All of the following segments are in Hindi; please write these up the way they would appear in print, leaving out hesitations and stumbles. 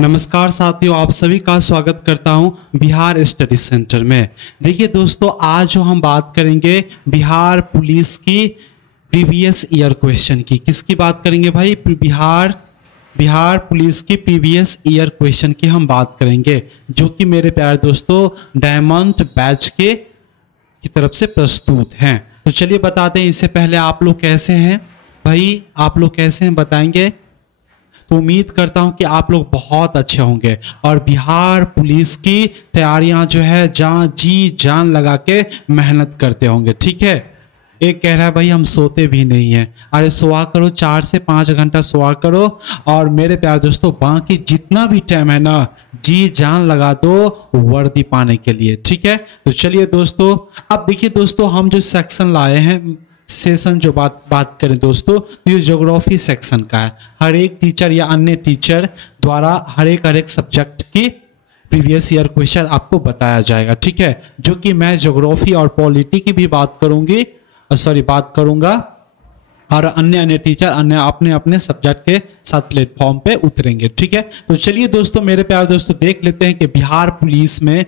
नमस्कार साथियों, आप सभी का स्वागत करता हूं बिहार स्टडी सेंटर में। देखिए दोस्तों, आज जो हम बात करेंगे बिहार पुलिस की प्रीवियस ईयर क्वेश्चन की। किसकी बात करेंगे भाई? बिहार पुलिस की प्रीवियस ईयर क्वेश्चन की हम बात करेंगे, जो कि मेरे प्यारे दोस्तों डायमंड बैच की तरफ से प्रस्तुत हैं। तो चलिए बताते हैं। इससे पहले आप लोग कैसे हैं भाई? आप लोग कैसे हैं बताएंगे? तो उम्मीद करता हूं कि आप लोग बहुत अच्छे होंगे और बिहार पुलिस की तैयारियां जो है जी जान लगा के मेहनत करते होंगे। ठीक है। एक कह रहा है भाई हम सोते भी नहीं हैं। अरे सोआ करो, 4 से 5 घंटा सोआ करो। और मेरे प्यारे दोस्तों, बाकी जितना भी टाइम है ना, जी जान लगा दो वर्दी पाने के लिए। ठीक है। तो चलिए दोस्तों, अब देखिए दोस्तों, हम जो सेक्शन लाए हैं, सेशन जो बात करें दोस्तों, ये ज्योग्राफी सेक्शन का है। हर एक टीचर या अन्य टीचर द्वारा हर एक सब्जेक्ट की प्रीवियस ईयर क्वेश्चन आपको बताया जाएगा। ठीक है। जो कि मैं ज्योग्राफी और पॉलिटी की भी बात करूंगा और अन्य टीचर अपने अपने सब्जेक्ट के साथ प्लेटफॉर्म पे उतरेंगे। ठीक है। तो चलिए दोस्तों, मेरे प्यारे दोस्तों, देख लेते हैं कि बिहार पुलिस में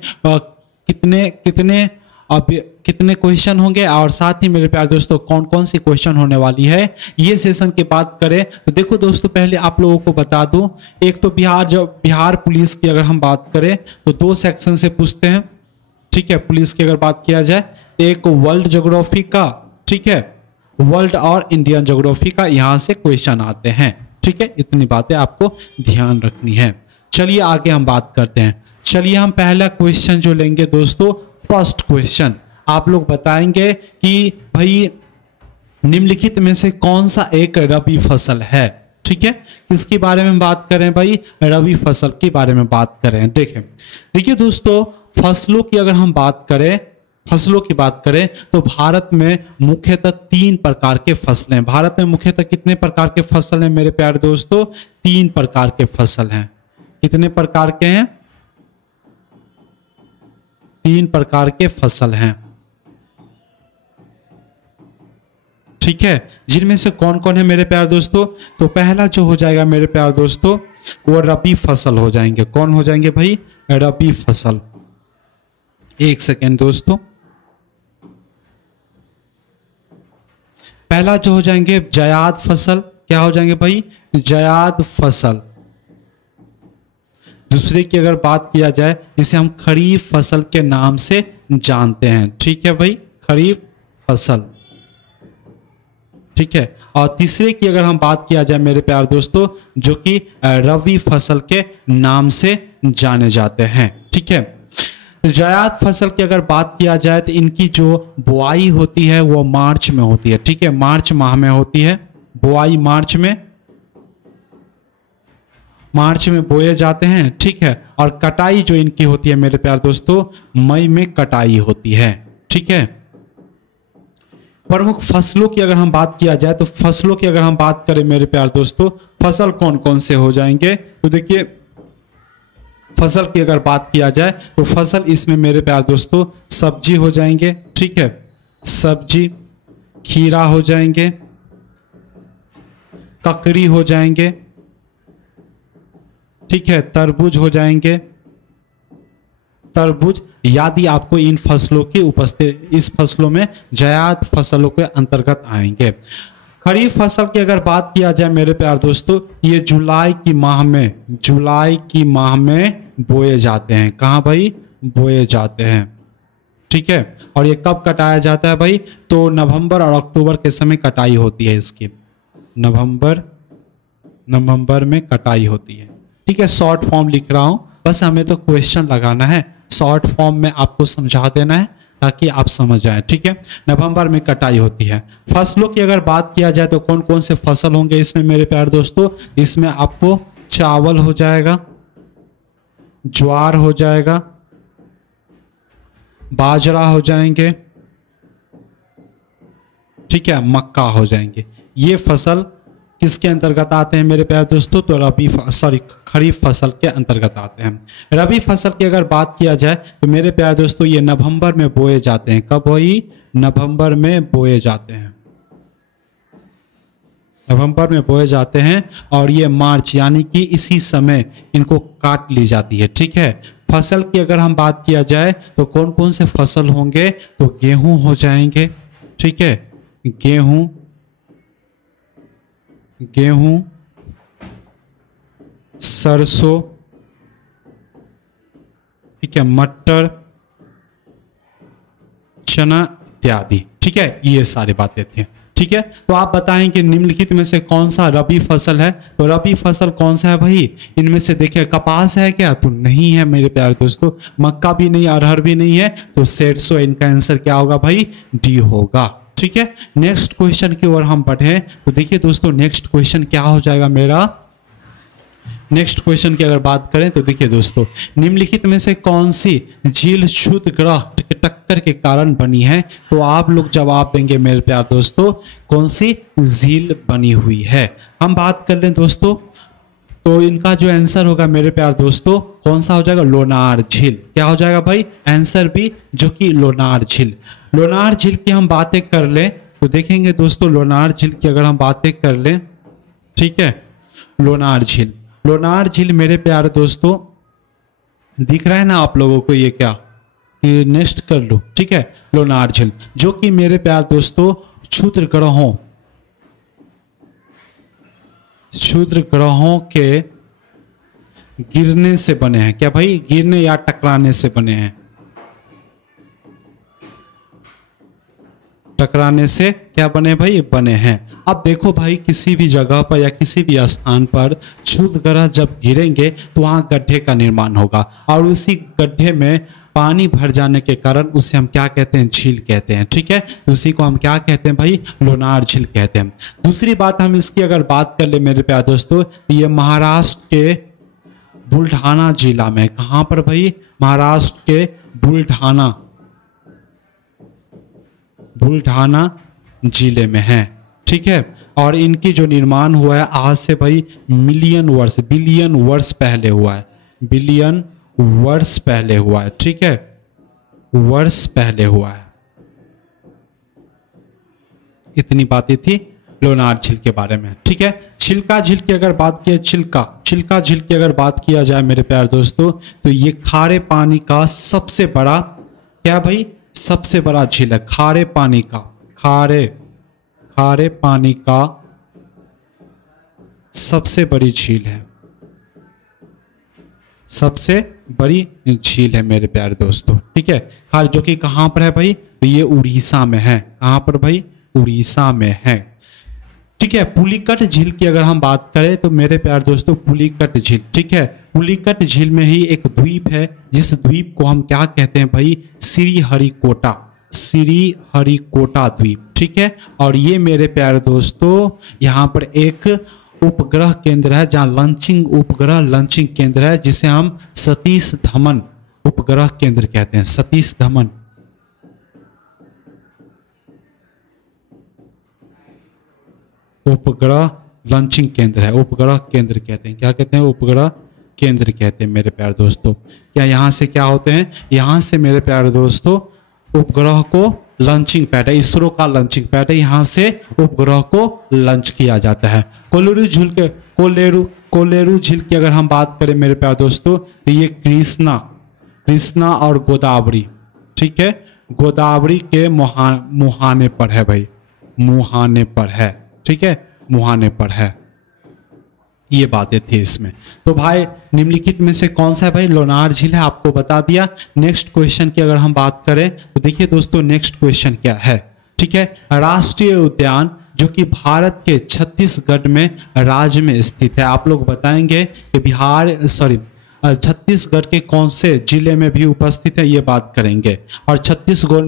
कितने क्वेश्चन होंगे और साथ ही मेरे प्यारे दोस्तों कौन कौन सी क्वेश्चन होने वाली है। ये सेशन की बात करें तो देखो दोस्तों, पहले आप लोगों को बता दूं, एक तो बिहार पुलिस की अगर हम बात करें तो 2 सेक्शन से पूछते हैं। ठीक है। पुलिस की अगर बात किया जाए, एक वर्ल्ड ज्योग्राफी का, ठीक है, वर्ल्ड और इंडियन ज्योग्राफी का यहां से क्वेश्चन आते हैं। ठीक है। इतनी बातें आपको ध्यान रखनी है। चलिए आगे हम बात करते हैं। चलिए हम पहला क्वेश्चन जो लेंगे दोस्तों, फर्स्ट क्वेश्चन, आप लोग बताएंगे कि भाई निम्नलिखित में से कौन सा एक रबी फसल है। ठीक है। किसके बारे में बात करें भाई? रबी फसल के बारे में बात करें। देखिए दोस्तों, फसलों की अगर हम बात करें तो भारत में मुख्यतः 3 प्रकार के फसलें हैं। भारत में मुख्यतः कितने प्रकार के फसल हैं मेरे प्यारे दोस्तों? 3 प्रकार के फसल हैं। कितने प्रकार के हैं? 3 प्रकार के फसल हैं। ठीक है। जिनमें से कौन कौन है मेरे प्यारे दोस्तों? तो पहला जो हो जाएगा मेरे प्यारे दोस्तों, वो रबी फसल हो जाएंगे। कौन हो जाएंगे भाई? रबी फसल। एक सेकेंड दोस्तों, पहला जो हो जाएंगे जायद फसल। क्या हो जाएंगे भाई? जायद फसल। दूसरे की अगर बात किया जाए, इसे हम खरीफ फसल के नाम से जानते हैं। ठीक है भाई, खरीफ फसल। ठीक है। और तीसरे की अगर हम बात किया जाए मेरे प्यारे दोस्तों, जो कि रबी फसल के नाम से जाने जाते हैं। ठीक है। जायद फसल की अगर बात किया जाए तो इनकी जो बुआई होती है वो मार्च में होती है। ठीक है। मार्च माह में होती है बुआई। मार्च में बोए जाते हैं। ठीक है। और कटाई जो इनकी होती है मेरे प्यारे दोस्तों, मई में कटाई होती है। ठीक है। प्रमुख फसलों की अगर हम बात किया जाए तो फसलों की अगर हम बात करें मेरे प्यारे दोस्तों, फसल कौन कौन से हो जाएंगे? तो देखिए, फसल की अगर बात किया जाए तो फसल इसमें मेरे प्यारे दोस्तों सब्जी हो जाएंगे। ठीक है। सब्जी, खीरा हो जाएंगे, ककड़ी हो जाएंगे। ठीक है। तरबूज हो जाएंगे। तरबूज यदि आपको इन फसलों की उपस्थिति, इस फसलों में जायद फसलों के अंतर्गत आएंगे। खरीफ फसल की अगर बात किया जाए मेरे प्यारे दोस्तों, ये जुलाई की माह में बोए जाते हैं। कहां भाई? बोए जाते हैं। ठीक है। और ये कब कटाया जाता है भाई? तो नवंबर और अक्टूबर के समय कटाई होती है इसकी। नवंबर में कटाई होती है। ठीक है। शॉर्ट फॉर्म लिख रहा हूं, बस हमें तो क्वेश्चन लगाना है, शॉर्ट फॉर्म में आपको समझा देना है ताकि आप समझ जाए। ठीक है। नवंबर में कटाई होती है। फसलों की अगर बात किया जाए तो कौन कौन से फसल होंगे इसमें मेरे प्यारे दोस्तों? इसमें आपको चावल हो जाएगा, ज्वार हो जाएगा, बाजरा हो जाएंगे। ठीक है। मक्का हो जाएंगे। ये फसल किसके अंतर्गत आते हैं मेरे प्यारे दोस्तों? तो खरीफ फसल के अंतर्गत आते हैं। रबी फसल की अगर बात किया जाए तो मेरे प्यारे दोस्तों ये नवंबर में बोए जाते हैं। कब? वही नवंबर में बोए जाते हैं। नवंबर में बोए जाते हैं और ये मार्च यानी कि इसी समय इनको काट ली जाती है। ठीक है, फसल की अगर हम बात किया जाए तो कौन कौन से फसल होंगे, तो गेहूं हो जाएंगे। ठीक है, गेहूं, गेहूं, सरसों, ठीक है, मटर, चना इत्यादि। ठीक है, ये सारी बातें थी। ठीक है, तो आप बताएं कि निम्नलिखित में से कौन सा रबी फसल है। तो रबी फसल कौन सा है भाई, इनमें से देखिए कपास है क्या, तो नहीं है मेरे प्यारे दोस्तों। मक्का भी नहीं, अरहर भी नहीं है, तो सरसों इनका आंसर क्या होगा भाई, डी होगा। ठीक है, नेक्स्ट क्वेश्चन की ओर हम बढ़े तो देखिए दोस्तों नेक्स्ट क्वेश्चन क्या हो जाएगा मेरा। नेक्स्ट क्वेश्चन की अगर बात करें तो देखिए दोस्तों, निम्नलिखित में से कौन सी झील क्षुद्र ग्रह के टक्कर के कारण बनी है। तो आप लोग जवाब देंगे मेरे प्यार दोस्तों, कौन सी झील बनी हुई है। हम बात कर लें दोस्तों, तो इनका जो आंसर होगा मेरे प्यार दोस्तों, कौन सा हो जाएगा, लोनार झील। क्या हो जाएगा भाई, आंसर भी जो कि लोनार झील। लोनार झील की हम बातें कर लें तो देखेंगे दोस्तों, लोनार झील की अगर हम बातें कर लें, ठीक है, लोनार झील, लोनार झील मेरे प्यारे दोस्तों दिख रहा है ना आप लोगों को, ये क्या, ये नेक्स्ट कर लो। ठीक है, लोनार झील जो कि मेरे प्यारे दोस्तों क्षुद्र ग्रहों के गिरने से बने हैं। क्या भाई, गिरने या टकराने से बने हैं, टकराने से क्या बने भाई, बने हैं। अब देखो भाई, किसी भी जगह पर या किसी भी स्थान पर क्षुद्र ग्रह जब गिरेंगे तो वहां गड्ढे का निर्माण होगा और उसी गड्ढे में पानी भर जाने के कारण उसे हम क्या कहते हैं, झील कहते हैं। ठीक है, उसी को हम क्या कहते हैं भाई, लोनार झील कहते हैं। दूसरी बात हम इसकी अगर बात कर ले मेरे प्यारे दोस्तों, ये महाराष्ट्र के बुल्ढाना जिला में, कहां पर भाई, महाराष्ट्र के बुल्ढाना जिले में है। ठीक है, और इनकी जो निर्माण हुआ है आज से भाई बिलियन वर्ष पहले हुआ है, बिलियन वर्ष पहले हुआ है। ठीक है, वर्ष पहले हुआ है। इतनी बातें थी लोनार झील के बारे में। ठीक है, चिल्का झील की अगर बात की, चिल्का झील की अगर बात किया जाए मेरे प्यारे दोस्तों, तो ये खारे पानी का सबसे बड़ा, क्या भाई, सबसे बड़ा झील है। खारे पानी का सबसे बड़ी झील है, सबसे बड़ी झील है मेरे प्यारे दोस्तों। ठीक है, खार जो कि कहां पर है भाई, तो ये उड़ीसा में है। कहां पर भाई, उड़ीसा में है। ठीक है, पुलिकट झील की अगर हम बात करें तो मेरे प्यारे दोस्तों पुलिकट झील, ठीक है, पुलिकट झील में ही एक द्वीप है जिस द्वीप को हम क्या कहते हैं भाई, श्रीहरिकोटा द्वीप। ठीक है, और ये मेरे प्यारे दोस्तों यहाँ पर एक उपग्रह केंद्र है, जहाँ लॉन्चिंग केंद्र है, जिसे हम सतीश धवन उपग्रह केंद्र कहते हैं। सतीश धवन उपग्रह लॉन्चिंग केंद्र है, उपग्रह केंद्र कहते हैं। क्या कहते हैं, उपग्रह केंद्र कहते हैं मेरे प्यारे दोस्तों। क्या यहाँ से क्या होते हैं, यहाँ से मेरे प्यारे दोस्तों उपग्रह को लॉन्चिंग पैड है, इसरो का लॉन्चिंग पैड है, यहाँ से उपग्रह को लॉन्च किया जाता है। कोलेरू झील की अगर हम बात करें मेरे प्यारे दोस्तों, तो ये कृष्णा और गोदावरी, ठीक है, गोदावरी के मुहाने पर है भाई, मुहाने पर है। ठीक है, मुहाने पर है। ये बातें थी इसमें। तो भाई निम्नलिखित में से कौन सा है भाई, लोनार झील है, आपको बता दिया। नेक्स्ट क्वेश्चन की अगर हम बात करें तो देखिए दोस्तों नेक्स्ट क्वेश्चन क्या है। ठीक है, राष्ट्रीय उद्यान जो कि भारत के छत्तीसगढ़ में राज्य में स्थित है। आप लोग बताएंगे कि छत्तीसगढ़ के कौन से जिले में भी उपस्थित है, ये बात करेंगे। और छत्तीसगढ़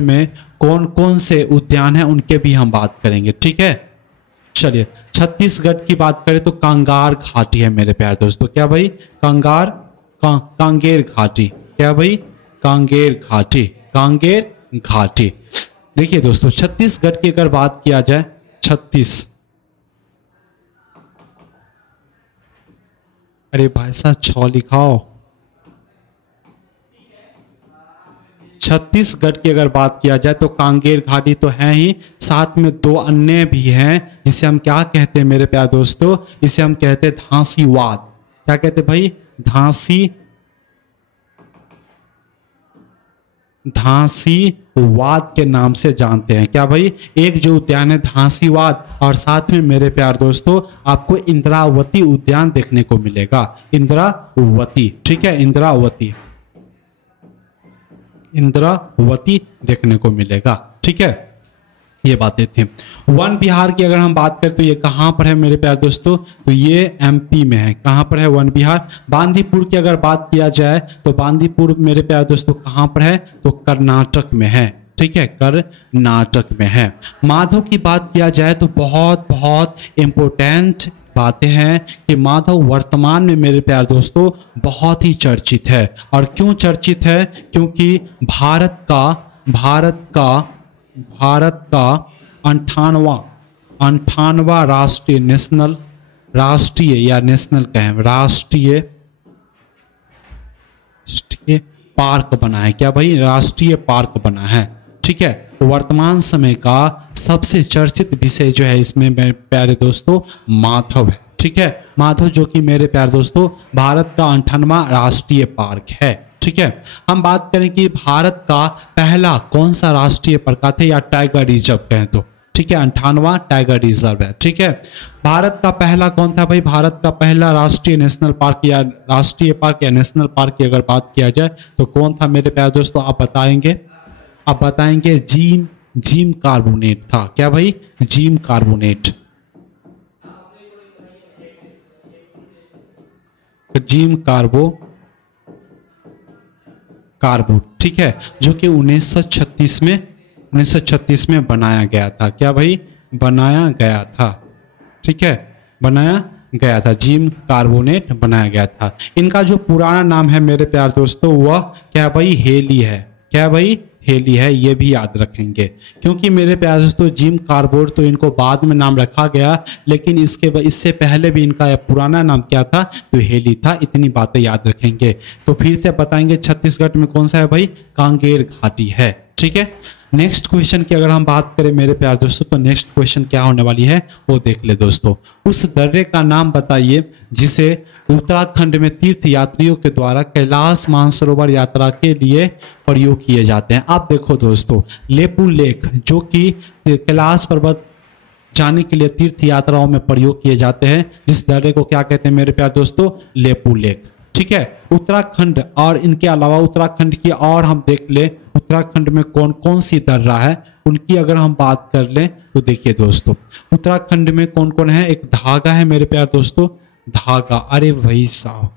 में कौन कौन से उद्यान है उनके भी हम बात करेंगे। ठीक है, चलिए छत्तीसगढ़ की बात करें तो कांगार घाटी है मेरे प्यारे दोस्तों। क्या भाई, कांगेर घाटी। क्या भाई, कांगेर घाटी। देखिए दोस्तों छत्तीसगढ़ की अगर बात किया जाए, अरे भाई साहब 6 लिखाओ, छत्तीसगढ़ की अगर बात किया जाए तो कांगेर घाटी तो है ही, साथ में दो अन्य भी हैं जिसे हम क्या कहते हैं मेरे प्यारे दोस्तों, इसे हम कहते हैं धासीवाद। क्या कहते हैं भाई? धासीवाद के नाम से जानते हैं। क्या भाई? एक जो उद्यान है धासीवाद, और साथ में मेरे प्यारे दोस्तों आपको इंद्रावती उद्यान देखने को मिलेगा। इंद्रावती, ठीक है, इंद्रावती देखने को मिलेगा। ठीक है, ये बातें थी। वन विहार की अगर हम बात करें तो ये कहां पर है मेरे प्यारे दोस्तों? तो ये एमपी में है। कहां पर है वन विहार? बांदीपुर की अगर बात किया जाए तो बांदीपुर मेरे प्यारे दोस्तों कहां पर है? तो कर्नाटक में है। ठीक है, कर्नाटक में है। माधव की बात किया जाए तो बहुत बहुत इंपॉर्टेंट बातें हैं कि माधव वर्तमान में मेरे प्यारे दोस्तों बहुत ही चर्चित है। और क्यों चर्चित है? क्योंकि भारत का 58वां राष्ट्रीय पार्क बना है। क्या भाई? राष्ट्रीय पार्क बना है। ठीक है, तो वर्तमान समय का सबसे चर्चित विषय जो है इसमें मेरे प्यारे दोस्तों माधव है। ठीक है, माधव जो कि मेरे प्यारे दोस्तों भारत का 58वां राष्ट्रीय पार्क है। ठीक है, हम बात करें कि भारत का पहला कौन सा राष्ट्रीय पार्क है या टाइगर रिजर्व कहें तो, ठीक है, 58वां टाइगर रिजर्व है। ठीक है, भारत का पहला कौन था भाई? भारत का पहला राष्ट्रीय नेशनल पार्क या राष्ट्रीय पार्क या नेशनल पार्क की अगर बात किया जाए तो कौन था मेरे प्यारे दोस्तों? आप बताएंगे जिम कार्बोनेट था। क्या भाई? Gym carbonate. ठीक है, जो कि 1936 में बनाया गया था। क्या भाई? बनाया गया था। ठीक है, बनाया गया था, जिम कार्बोनेट बनाया गया था। इनका जो पुराना नाम है मेरे प्यारे दोस्तों वह क्या भाई? हेली है। क्या भाई? हेली है, ये भी याद रखेंगे। क्योंकि मेरे प्यारे दोस्तों जिम कार्बोनेट तो इनको बाद में नाम रखा गया, लेकिन इससे पहले भी इनका पुराना नाम क्या था? तो हेली था। इतनी बातें याद रखेंगे। तो फिर से बताएंगे छत्तीसगढ़ में कौन सा है भाई? कांगेर घाटी है। ठीक है, नेक्स्ट क्वेश्चन की अगर हम बात करें मेरे प्यारे दोस्तों तो नेक्स्ट क्वेश्चन क्या होने वाली है वो देख ले दोस्तों। उस दर्रे का नाम बताइए जिसे उत्तराखंड में तीर्थ यात्रियों के द्वारा कैलाश मानसरोवर यात्रा के लिए प्रयोग किए जाते हैं। आप देखो दोस्तों, लेपू लेक जो कि कैलाश पर्वत जाने के लिए तीर्थ यात्राओं में प्रयोग किए जाते हैं, जिस दर्रे को क्या कहते हैं मेरे प्यारे दोस्तों? लेपू लेक। ठीक है, उत्तराखंड और इनके अलावा उत्तराखंड की और हम देख ले उत्तराखंड में कौन कौन सी दर्रा है उनकी अगर हम बात कर लें तो देखिए दोस्तों उत्तराखंड में कौन कौन है। एक धागा है मेरे प्यारे दोस्तों, धागा, अरे भाई साहब,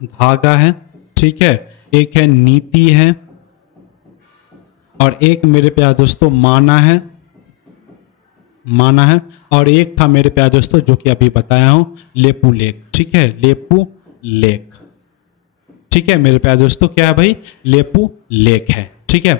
धागा है। ठीक है, एक है नीति है और एक मेरे प्यारे दोस्तों माना है, और एक था मेरे प्यारे दोस्तों जो कि अभी बताया हूं लेपू लेक। ठीक है, लेपू लेक। ठीक है मेरे प्यारे दोस्तों, क्या है भाई? लेपू लेक है। ठीक है,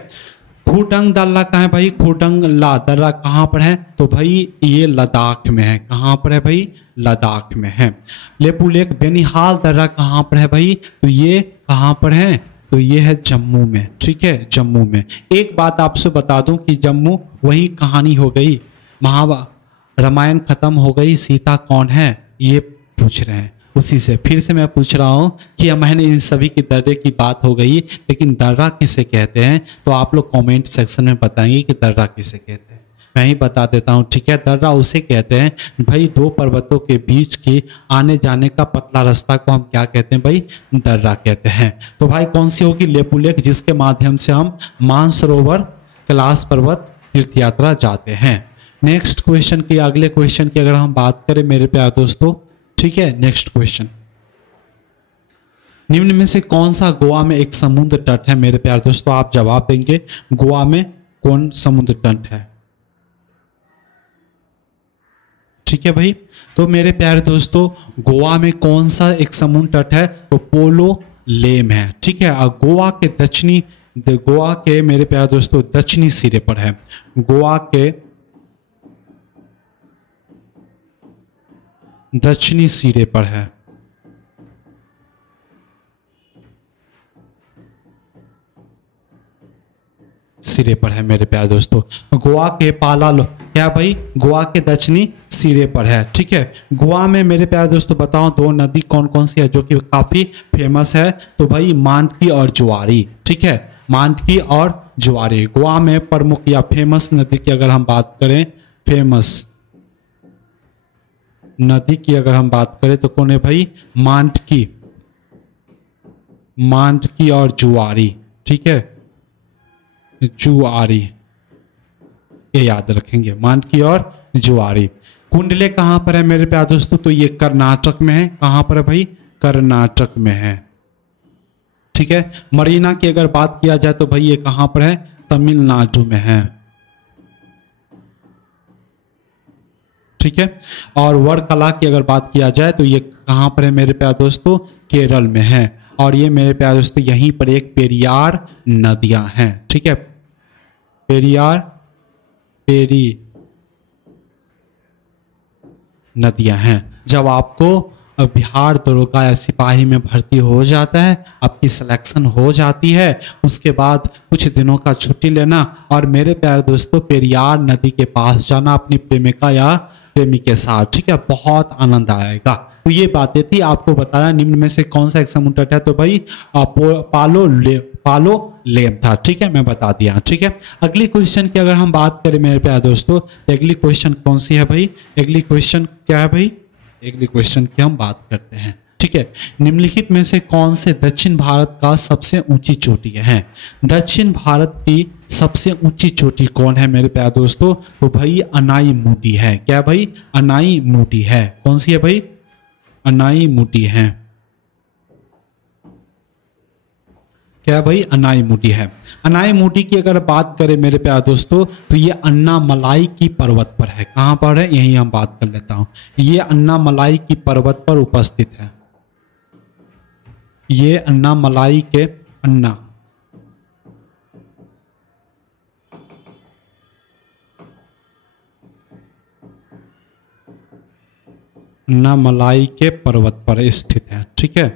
खुडंग दर्रा कहाँ है भाई? खुडंग ला दर्रा कहाँ पर है? तो भाई ये लद्दाख में है। कहाँ पर है भाई? लद्दाख में है। लेपू लेक। बेनिहाल दर्रा कहाँ पर है भाई? तो ये कहाँ पर है? तो ये है जम्मू में। ठीक है, जम्मू में। एक बात आपसे बता दूं कि जम्मू वही कहानी हो गई, रामायण खत्म हो गई, सीता कौन है ये पूछ रहे हैं। उसी से फिर से मैं पूछ रहा हूं कि मैंने इन सभी की दर्रे की बात हो गई, लेकिन दर्रा किसे कहते हैं? तो आप लोग कमेंट सेक्शन में बताएंगे कि दर्रा किसे कहते हैं। मैं ही बता देता हूं। ठीक है, दर्रा उसे कहते हैं भाई दो पर्वतों के बीच की आने जाने का पतला रास्ता को हम क्या कहते हैं भाई? दर्रा कहते हैं। तो भाई कौन सी होगी? लेपू लेक, जिसके माध्यम से हम मानसरोवर कैलाश पर्वत तीर्थ यात्रा जाते हैं। नेक्स्ट क्वेश्चन की, अगले क्वेश्चन की अगर हम बात करें मेरे प्यारे दोस्तों, ठीक है, नेक्स्ट क्वेश्चन, निम्न में से कौन सा गोवा में एक समुद्र तट है मेरे प्यारे दोस्तों? आप जवाब देंगे गोवा में कौन समुद्र तट है। ठीक है भाई, तो मेरे प्यारे दोस्तों गोवा में कौन सा एक समुद्र तट है? तो पोलो लेम है। ठीक है, और गोवा के मेरे प्यारे दोस्तों दक्षिणी सिरे पर है। गोवा के दक्षिणी सिरे पर है। सिरे पर है मेरे प्यारे दोस्तों। गोवा के पालालो क्या भाई, गोवा के दक्षिणी सिरे पर है। ठीक है, गोवा में मेरे प्यारे दोस्तों बताओ दो नदी कौन कौन सी है जो कि काफी फेमस है, तो भाई मांडकी और जुआरी। ठीक है, मांडकी और जुआरी गोवा में प्रमुख या फेमस नदी की अगर हम बात करें, फेमस नदी की अगर हम बात करें तो कौन है भाई, मांडकी, मांडकी और जुआरी। ठीक है, जुआरी, ये याद रखेंगे, मांडकी और जुआरी। कुंडले कहां पर है मेरे प्यारे दोस्तों, तो ये कर्नाटक में है। कहां पर है भाई, कर्नाटक में है। ठीक है, मरीना की अगर बात किया जाए तो भाई ये कहां पर है, तमिलनाडु में है। ठीक है, और वर्कला की अगर बात किया जाए तो ये कहां पर है मेरे प्यारे दोस्तों, केरल में है। और ये मेरे प्यारे दोस्तों यहीं पर एक पेरियार नदियां हैं। ठीक है, पेरियार, पेरी नदियां हैं। जब आपको बिहार दरोगा या सिपाही में भर्ती हो जाता है, आपकी सिलेक्शन हो जाती है, उसके बाद कुछ दिनों का छुट्टी लेना और मेरे प्यारे दोस्तों पेरियार नदी के पास जाना अपनी प्रेमिका या प्रेमी के साथ। ठीक है, बहुत आनंद आएगा। तो ये बातें थी, आपको बताया निम्न में से कौन सा एग्जाम है, तो भाई पालो लेम था। ठीक है, मैं बता दिया। ठीक है, अगली क्वेश्चन की अगर हम बात करें मेरे प्यारे दोस्तों, अगली क्वेश्चन कौन सी है भाई, अगली क्वेश्चन क्या है भाई, अगली क्वेश्चन की हम बात करते हैं। ठीक है, निम्नलिखित में से कौन से दक्षिण भारत का सबसे ऊंची चोटी है, दक्षिण भारत की सबसे ऊंची चोटी कौन है मेरे प्यारे दोस्तों, तो भाई अनाई मुडी है। क्या भाई, अनाई मुडी है। कौन सी है भाई, अनाई मुडी है। क्या भाई, अनाई मुडी है। अनाई मुडी की अगर बात करें मेरे प्यारे दोस्तों तो ये अन्नामलाई की पर्वत पर है। कहां पर है, यही हम बात कर लेता हूं। ये अन्नामलाई की पर्वत पर उपस्थित है। ये अन्नामलाई के अन्नामलाई के पर्वत पर स्थित है। ठीक है,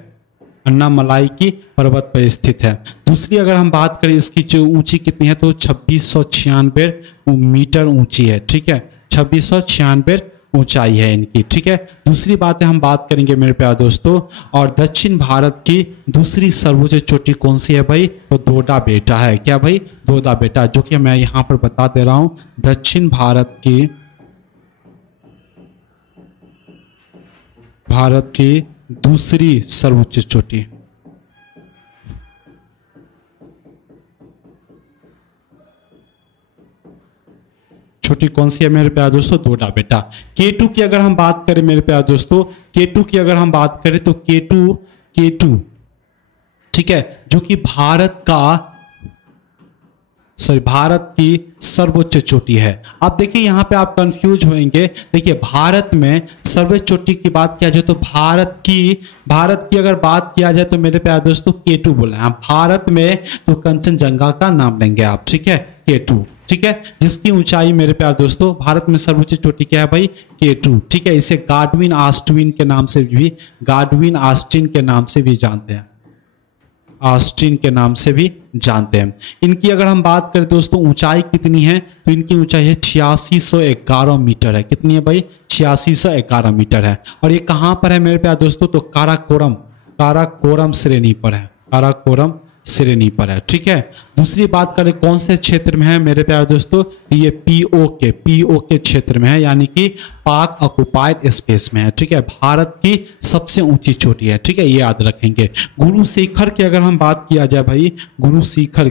अन्नामलाई की पर्वत पर स्थित है। दूसरी अगर हम बात करें इसकी जो ऊंची कितनी है, तो 2696 मीटर ऊंची है। ठीक है, 2696 ऊंचाई है इनकी। ठीक है, दूसरी बात है हम बात करेंगे मेरे प्यारे दोस्तों, और दक्षिण भारत की दूसरी सर्वोच्च चोटी कौन सी है भाई, तो दोडा बेटा है। क्या भाई, दोडा बेटा, जो कि मैं यहां पर बता दे रहा हूं, दक्षिण भारत की दूसरी सर्वोच्च चोटी। छोटी कौन सी है मेरे प्यारे दोस्तों, दोडा बेटा। केटू की अगर हम बात करें मेरे प्यारे दोस्तों, केटू की अगर हम बात करें तो केटू ठीक है, जो कि भारत की सर्वोच्च चोटी है। अब देखिए यहां पे आप कंफ्यूज होंगे। देखिए भारत में सर्वोच्च चोटी की बात किया जाए तो भारत की अगर बात किया जाए तो मेरे प्यारे दोस्तों केटू बोला है। भारत में तो कंचनजंगा का नाम लेंगे आप। ठीक है, केटू। ठीक है, जिसकी ऊंचाई मेरे प्यारे दोस्तों भारत में सर्वोच्च चोटी क्या है भाई, केटू। ठीक है, इसे गाडविन आस्टिन के नाम से भी जानते हैं, ऑस्टिन के नाम से भी जानते हैं। इनकी अगर हम बात करें दोस्तों ऊंचाई कितनी है, तो इनकी ऊंचाई है 8611 मीटर है। कितनी है भाई, 8611 मीटर है। और ये कहां पर है मेरे प्यारे दोस्तों, तो काराकोरम श्रेणी पर है, काराकोरम श्रेणी पर है। ठीक है, दूसरी बात करें कौन से क्षेत्र में है मेरे प्यारे दोस्तों, ये पीओ के क्षेत्र में है, यानी कि पाक ऑक्युपाइड स्पेस में है। ठीक है, भारत की सबसे ऊंची चोटी है। ठीक है, ये याद रखेंगे। गुरु शिखर की अगर हम बात किया जाए भाई, गुरु शिखर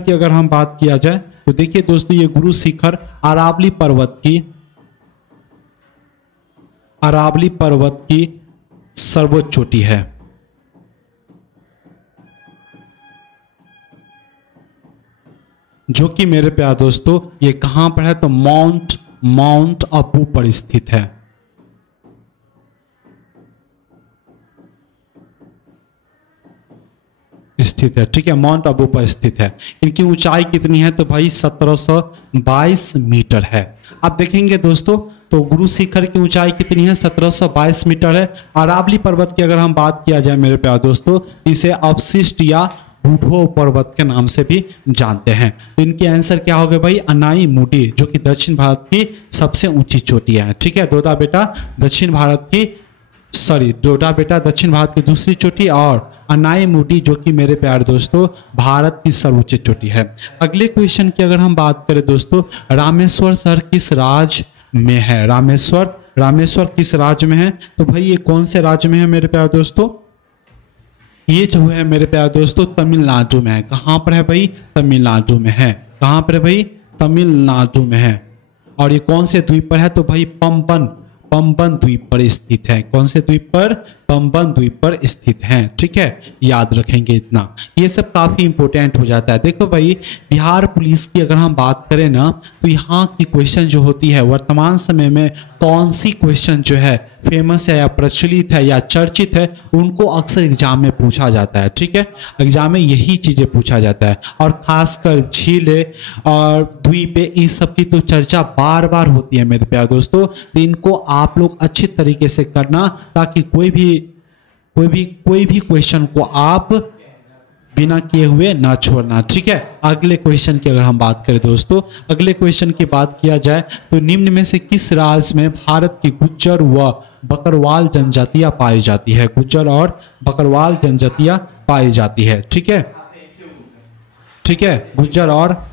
की अगर हम बात किया जाए तो देखिए दोस्तों ये गुरु शिखर अरावली पर्वत की सर्वोच्च चोटी है। जो कि मेरे प्यारे दोस्तों ये कहां पर है, तो माउंट अबू पर स्थित है। ठीक है, माउंट अबू पर स्थित है। इनकी ऊंचाई कितनी है, तो भाई 1722 मीटर है। अब देखेंगे दोस्तों तो गुरु शिखर की ऊंचाई कितनी है, 1722 मीटर है। अरावली पर्वत की अगर हम बात किया जाए मेरे प्यारे दोस्तों, इसे अवशिष्ट या बूढ़ो पर्वत के नाम से भी जानते हैं। तो इनके आंसर क्या हो गए भाई, अनाई मुडी, जो कि दक्षिण भारत की सबसे ऊंची चोटी है। ठीक है, डोडा बेटा दक्षिण भारत की डोडा बेटा दक्षिण भारत की दूसरी चोटी, और अनाई मुडी जो कि मेरे प्यारे दोस्तों भारत की सर्वोच्च चोटी है। अगले क्वेश्चन की अगर हम बात करें दोस्तों, रामेश्वर शहर किस राज्य में है? रामेश्वर किस राज्य में है? तो भाई ये कौन से राज्य में है मेरे प्यारे दोस्तों? ये जो है मेरे प्यारे दोस्तों तमिलनाडु में है। कहां पर है भाई? तमिलनाडु में है। कहां पर है भाई? तमिलनाडु में है। और ये कौन से द्वीप पर है? तो भाई पंबन द्वीप पर स्थित है। कौन से द्वीप पर? पंबन द्वीप पर स्थित है। ठीक है, याद रखेंगे इतना, ये सब काफी इंपॉर्टेंट हो जाता है। देखो भाई, बिहार पुलिस की अगर हम बात करें ना, तो यहाँ की क्वेश्चन जो होती है वर्तमान समय में कौन सी क्वेश्चन जो है फेमस है या प्रचलित है या चर्चित है, उनको अक्सर एग्जाम में पूछा जाता है। ठीक है, एग्जाम में यही चीजें पूछा जाता है, और खासकर झीलें और द्वीपें, इस सब की तो चर्चा बार बार होती है मेरे प्यारे दोस्तों। तो इनको आप लोग अच्छे तरीके से करना, ताकि कोई भी क्वेश्चन को आप बिना किए हुए ना छोड़ना। ठीक है, अगले क्वेश्चन की अगर हम बात करें दोस्तों, अगले क्वेश्चन की बात किया जाए तो निम्न में से किस राज्य में भारत की गुज्जर व बकरवाल जनजातियां पाई जाती है? गुज्जर और बकरवाल जनजातियां पाई जाती है। ठीक है, गुज्जर और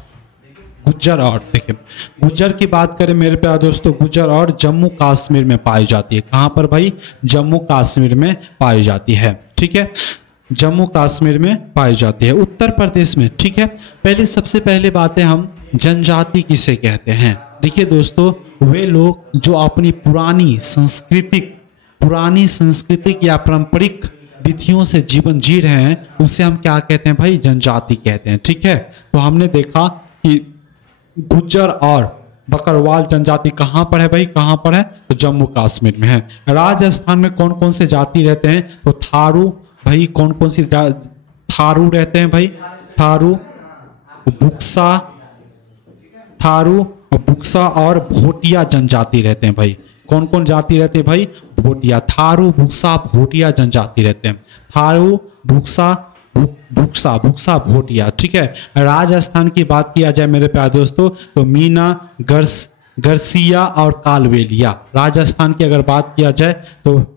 देखिए, गुज्जर की बात करें मेरे प्यारे दोस्तों, गुज्जर और जम्मू कश्मीर में पाई जाती है। कहां पर भाई? जम्मू कश्मीर में पाई जाती है। ठीक है, जम्मू कश्मीर में पाई जाती है। उत्तर प्रदेश में, ठीक है, सबसे पहले बात है हम जनजाति किसे कहते हैं। देखिए दोस्तों, वे लोग जो अपनी पुरानी सांस्कृतिक या पारंपरिक विधियों से जीवन जी रहे हैं, उसे हम क्या कहते हैं भाई? जनजाति कहते हैं। ठीक है, तो हमने देखा कि गुज्जर और बकरवाल जनजाति कहां पर है भाई? कहां पर है? तो जम्मू कश्मीर में है। राजस्थान में कौन कौन से जाति रहते हैं? तो थारू भाई, कौन कौन सी थारू रहते हैं भाई? थारू, बुक्सा और भोटिया जनजाति रहते हैं भाई। कौन कौन जाति रहते हैं भाई? भोटिया, थारू, बुक्सा, भोटिया जनजाति रहते हैं। थारू, बुक्सा, भोटिया। ठीक है, राजस्थान की बात किया जाए मेरे प्यारे दोस्तों, तो मीना, गरसिया और कालवेलिया। राजस्थान की अगर बात किया जाए तो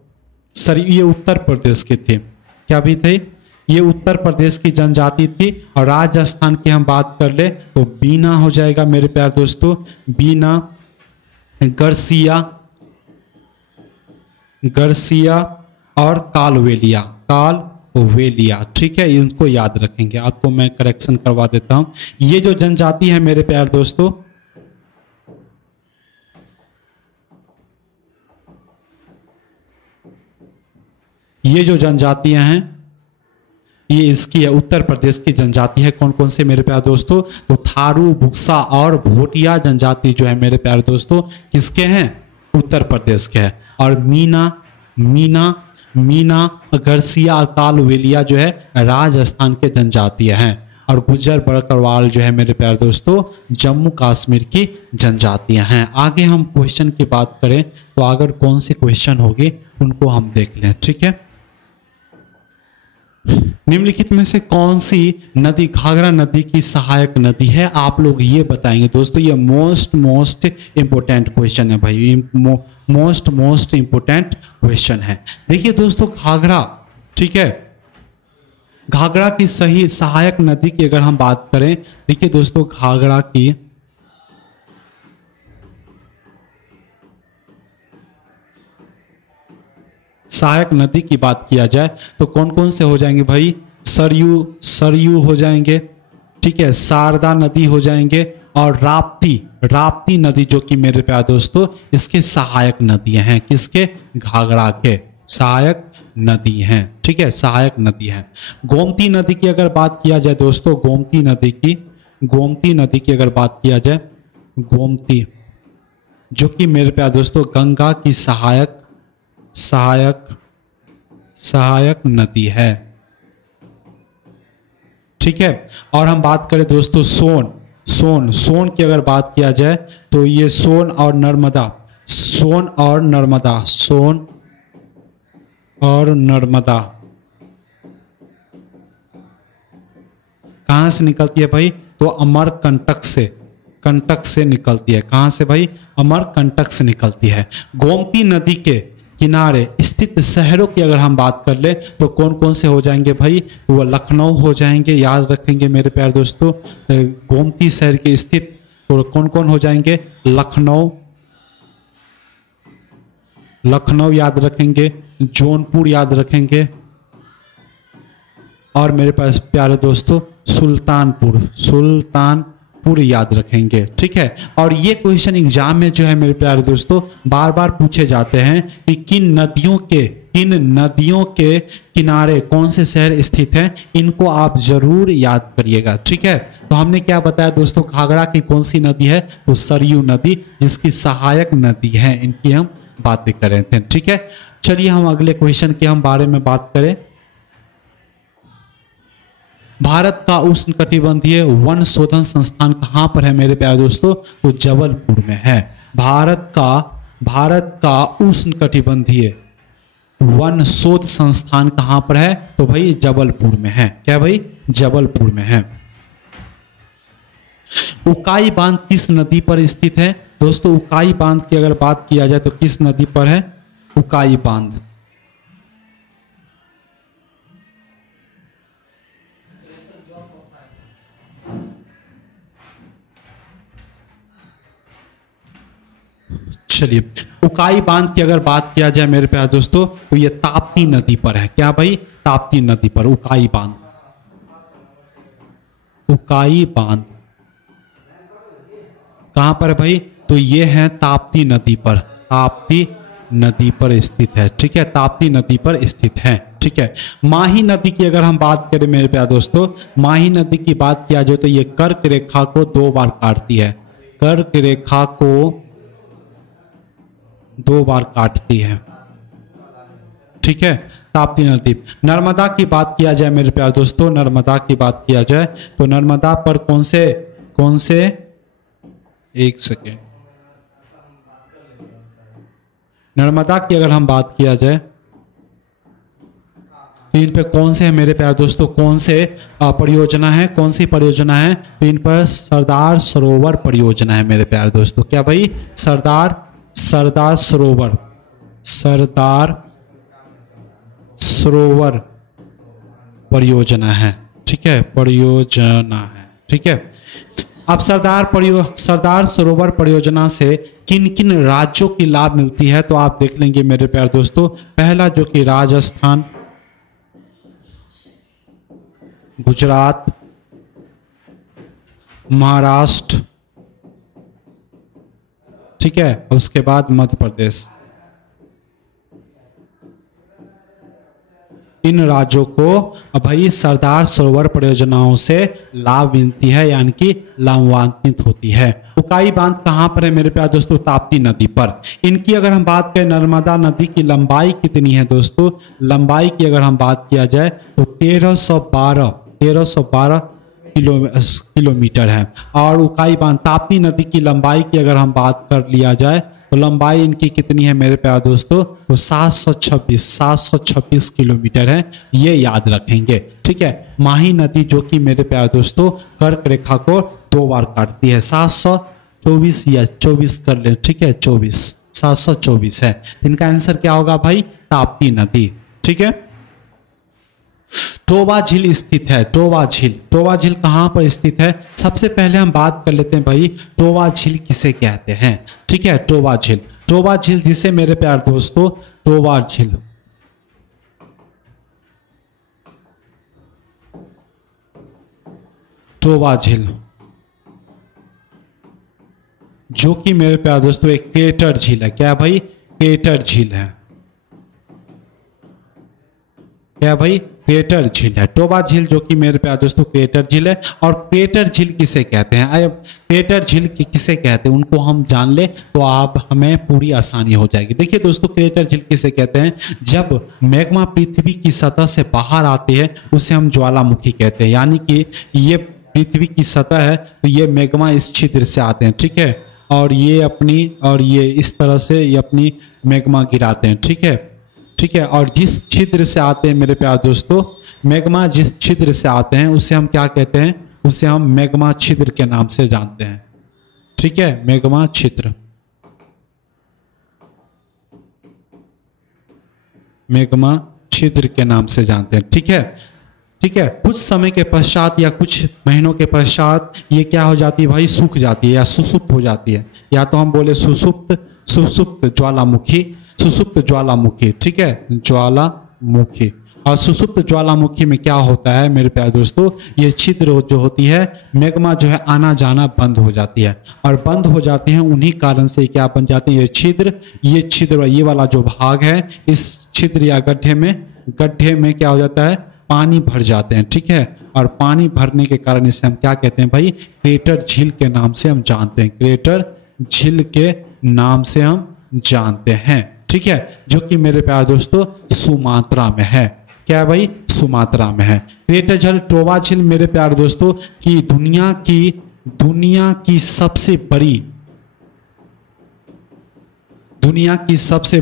ये उत्तर प्रदेश के थे। क्या भी थे? ये उत्तर प्रदेश की जनजाति थी। और राजस्थान की हम बात कर ले तो बीना हो जाएगा मेरे प्यारे दोस्तों, बीना, गरसिया और कालवेलिया। ठीक है, इनको याद रखेंगे। आपको मैं करेक्शन करवा देता हूं। ये जो जनजाति है मेरे प्यारे दोस्तों, ये जो जनजातियां हैं, ये इसकी है, उत्तर प्रदेश की जनजाति है। कौन कौन से मेरे प्यारे दोस्तों? तो थारू, बुक्सा और भोटिया जनजाति जो है मेरे प्यारे दोस्तों किसके हैं? उत्तर प्रदेश के हैं। और मीना, गरसिया और कालवेलिया जो है राजस्थान के जनजातियां हैं। और गुज्जर बकरवाल जो है मेरे प्यारे दोस्तों जम्मू कश्मीर की जनजातियां हैं। आगे हम क्वेश्चन की बात करें तो अगर कौन से क्वेश्चन होंगे उनको हम देख लें। ठीक है, निम्नलिखित में से कौन सी नदी घाघरा नदी की सहायक नदी है? आप लोग ये बताएंगे दोस्तों। ये मोस्ट इंपोर्टेंट क्वेश्चन है भाई, मोस्ट इंपोर्टेंट क्वेश्चन है। देखिए दोस्तों, घाघरा, ठीक है, घाघरा की सही सहायक नदी की अगर हम बात करें, देखिए दोस्तों, घाघरा की सहायक नदी की बात किया जाए तो कौन कौन से हो जाएंगे भाई? सरयू हो जाएंगे। ठीक है, शारदा नदी हो जाएंगे और राप्ती नदी, जो कि मेरे प्यारे दोस्तों इसके सहायक नदियां हैं। किसके? घाघरा के सहायक नदी हैं। ठीक है, सहायक नदी है। गोमती नदी की अगर बात किया जाए दोस्तों, गोमती नदी की अगर बात किया जाए, गोमती जो कि मेरे प्यारे दोस्तों गंगा की सहायक नदी है। ठीक है, और हम बात करें दोस्तों सोन की अगर बात किया जाए तो ये सोन और कहाँ से निकलती है भाई? तो अमरकंटक से, कंटक से निकलती है। कहाँ से भाई? अमरकंटक से निकलती है। गोमती नदी के किनारे स्थित शहरों की अगर हम बात कर ले तो कौन कौन से हो जाएंगे भाई? वो लखनऊ हो जाएंगे, याद रखेंगे मेरे प्यारे दोस्तों। गोमती शहर के स्थित तो कौन कौन हो जाएंगे? लखनऊ, लखनऊ याद रखेंगे, जौनपुर याद रखेंगे, और मेरे पास प्यारे दोस्तों सुल्तानपुर, सुल्तानपुर याद रखेंगे। ठीक है, और ये क्वेश्चन एग्जाम में जो है मेरे प्यारे दोस्तों बार बार पूछे जाते हैं कि किन नदियों के किनारे कौन से शहर स्थित हैं, इनको आप जरूर याद करिएगा। ठीक है, तो हमने क्या बताया दोस्तों, घाघरा की कौन सी नदी है? तो सरयू नदी, जिसकी सहायक नदी है, इनकी हम बातें कर रहे थे। ठीक है, चलिए हम अगले क्वेश्चन के हम बारे में बात करें। भारत का उष्णकटिबंधीय वन शोधन संस्थान कहाँ पर है मेरे प्यारे दोस्तों? तो जबलपुर में है। भारत का उष्णकटिबंधीय वन शोध संस्थान कहाँ पर है? तो भाई जबलपुर में है। क्या भाई? जबलपुर में है। उकाई बांध किस नदी पर स्थित है? दोस्तों उकाई बांध की अगर बात किया जाए तो किस नदी पर है? उकाई बांध चलिए, उकाई बांध की अगर बात किया जाए मेरे प्यारे दोस्तों तो ये ताप्ती नदी पर है। क्या भाई? ताप्ती नदी पर उकाई बांध। उकाई बांध कहां पर है भाई? तो ये है ताप्ती नदी पर, ताप्ती नदी पर स्थित है। ठीक है, ताप्ती नदी पर स्थित है। ठीक है, माही नदी की अगर हम बात करें मेरे प्यारे दोस्तों, माही नदी की बात किया जाए तो ये कर्क रेखा को 2 बार काटती है। कर्क रेखा को 2 बार काटती है। ठीक है, ताप्ती नदी। नर्मदा की बात किया जाए मेरे प्यारे दोस्तों, नर्मदा की बात किया जाए तो नर्मदा पर कौन से एक सेकेंड, नर्मदा की अगर हम बात किया जाए तो इन पे कौन से है मेरे प्यारे दोस्तों, कौन से परियोजना है, कौन सी परियोजना है? तो इन पर सरदार सरोवर परियोजना है मेरे प्यारे दोस्तों। क्या भाई? सरदार सरोवर परियोजना है। ठीक है, परियोजना है। ठीक है, अब सरदार सरोवर परियोजना से किन किन राज्यों की लाभ मिलती है तो आप देख लेंगे मेरे प्यारे दोस्तों। पहला जो कि राजस्थान, गुजरात, महाराष्ट्र, ठीक है, उसके बाद मध्य प्रदेश। इन राज्यों को भाई सरदार सरोवर परियोजनाओं से लाभ मिलती है, यानी कि लाभान्वित होती है। उकाई बांध कहां पर है मेरे प्यारे दोस्तों? ताप्ती नदी पर। इनकी अगर हम बात करें, नर्मदा नदी की लंबाई कितनी है दोस्तों? लंबाई की अगर हम बात किया जाए तो 1312 किलोमीटर है। और उकाई बांध ताप्ती नदी की लंबाई की अगर हम बात कर लिया जाए तो लंबाई इनकी कितनी है मेरे प्यारे दोस्तों? तो 726 किलोमीटर है, ये याद रखेंगे। ठीक है, माही नदी जो कि मेरे प्यारे दोस्तों कर्क रेखा को 2 बार काटती है। 724 या 24 कर ले। ठीक है, 724 है। इनका आंसर क्या होगा भाई? ताप्ती नदी। ठीक है, टोबा झील स्थित है। टोबा झील कहां पर स्थित है? सबसे पहले हम बात कर लेते हैं भाई टोबा झील किसे कहते हैं। ठीक है, टोबा झील जिसे मेरे प्यारे दोस्तों टोबा झील जो कि मेरे प्यारे दोस्तों एक क्रेटर झील है। क्या भाई? क्रेटर झील है। क्या भाई? क्रेटर झील है। टोबा झील जो कि मेरे प्यारे दोस्तों क्रेटर झील है। और क्रेटर झील किसे कहते हैं? अब क्रेटर झील किसे कहते हैं उनको हम जान ले तो आप हमें पूरी आसानी हो जाएगी। देखिए दोस्तों, क्रेटर झील किसे कहते हैं? जब मैग्मा पृथ्वी की सतह से बाहर आते हैं उसे हम ज्वालामुखी कहते हैं। यानी कि ये पृथ्वी की सतह है तो ये मैग्मा इस छिद्र से आते हैं। ठीक है, और ये इस तरह से ये अपनी मैग्मा गिराते हैं। ठीक है, ठीक है। और जिस छिद्र से आते हैं मेरे प्यारे दोस्तों, मैग्मा जिस छिद्र से आते हैं उसे हम क्या कहते हैं, उसे हम मैग्मा छिद्र के नाम से जानते हैं। ठीक है, मैग्मा छिद्र, मैग्मा छिद्र के नाम से जानते हैं। ठीक है, ठीक है। कुछ समय के पश्चात या कुछ महीनों के पश्चात ये क्या हो जाती है भाई, सूख जाती है या सुसुप्त हो जाती है, या तो हम बोले सुसुप्त, सुसुप्त ज्वालामुखी, सुसुप्त ज्वालामुखी। ठीक है, ज्वालामुखी। और सुसुप्त ज्वालामुखी में क्या होता है मेरे प्यारे दोस्तों, ये छिद्र जो होती है, मैग्मा जो है आना जाना बंद हो जाती है, और बंद हो जाती है उन्हीं कारण से क्या बन जाती है, ये छिद्र ये वाला जो भाग है, इस छिद्र या गड्ढे में क्या हो जाता है, पानी भर जाते हैं। ठीक है, और पानी भरने के कारण इसे हम क्या कहते हैं भाई, क्रेटर झील के नाम से हम जानते हैं, क्रेटर झील के नाम से हम जानते हैं। ठीक है, जो कि मेरे प्यारे दोस्तों सुमात्रा में है। क्या है भाई, सुमात्रा में है। क्रेटर झील, टोबा झील मेरे प्यारे दोस्तों की दुनिया की सबसे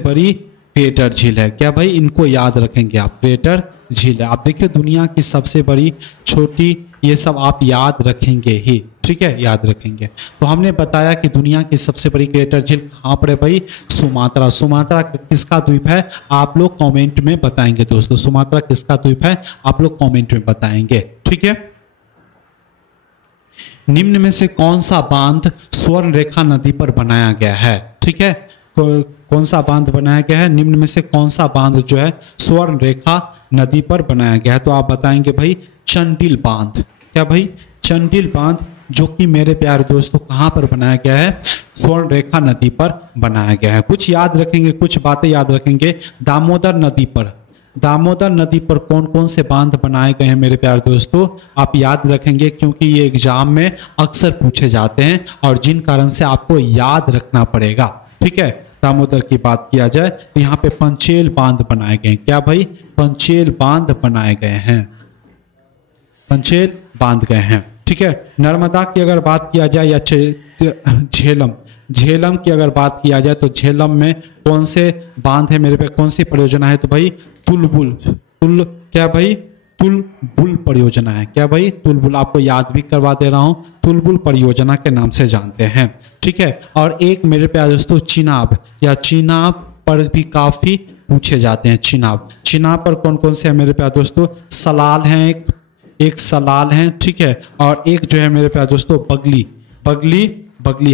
बड़ी क्रेटर झील है। क्या भाई, इनको याद रखेंगे आप, क्रेटर झील है। आप देखिए दुनिया की सबसे बड़ी, छोटी, ये सब आप याद रखेंगे ही। ठीक है, याद रखेंगे। तो हमने बताया कि दुनिया की सबसे बड़ी क्रेटर झील कहाँ पर है भाई, सुमात्रा। सुमात्रा किसका द्वीप है, आप लोग कमेंट में बताएंगे दोस्तों, सुमात्रा किसका द्वीप है, आप लोग कमेंट में बताएंगे। ठीक है, निम्न में से कौन सा बांध स्वर्ण रेखा नदी पर बनाया गया है। ठीक है, कौन सा बांध बनाया गया है, निम्न में से कौन सा बांध जो है स्वर्ण रेखा नदी पर बनाया गया है, तो आप बताएंगे भाई चंडिल बांध। क्या भाई, चंडिल बांध, जो कि मेरे प्यारे दोस्तों कहां पर बनाया गया है, स्वर्ण रेखा नदी पर बनाया गया है। कुछ याद रखेंगे, कुछ बातें याद रखेंगे। दामोदर नदी पर कौन कौन से बांध बनाए गए हैं मेरे प्यारे दोस्तों, आप याद रखेंगे, क्योंकि ये एग्जाम में अक्सर पूछे जाते हैं और जिन कारण से आपको याद रखना पड़ेगा। ठीक है, दामोदर की बात किया जाए तो यहाँ पे पंचेल बांध बनाए गए हैं। क्या भाई, पंचेल बांध बनाए गए हैं, पंचेल बांध गए हैं। ठीक है, नर्मदा की अगर बात किया जाए या झेलम की अगर बात किया जाए तो झेलम में कौन से बांध है मेरे पे, कौन सी परियोजना है, तो भाई तुलबुल परियोजना है। क्या भाई, तुलबुल, आपको याद भी करवा दे रहा हूं, तुलबुल परियोजना के नाम से जानते हैं। ठीक है, और एक मेरे प्यारे दोस्तों चिनाब पर भी काफी पूछे जाते हैं। चिनाब पर कौन कौन से है मेरे प्यारे दोस्तों, सलाल है, एक सलाल है। ठीक है, और एक जो है मेरे प्यारे दोस्तों बगली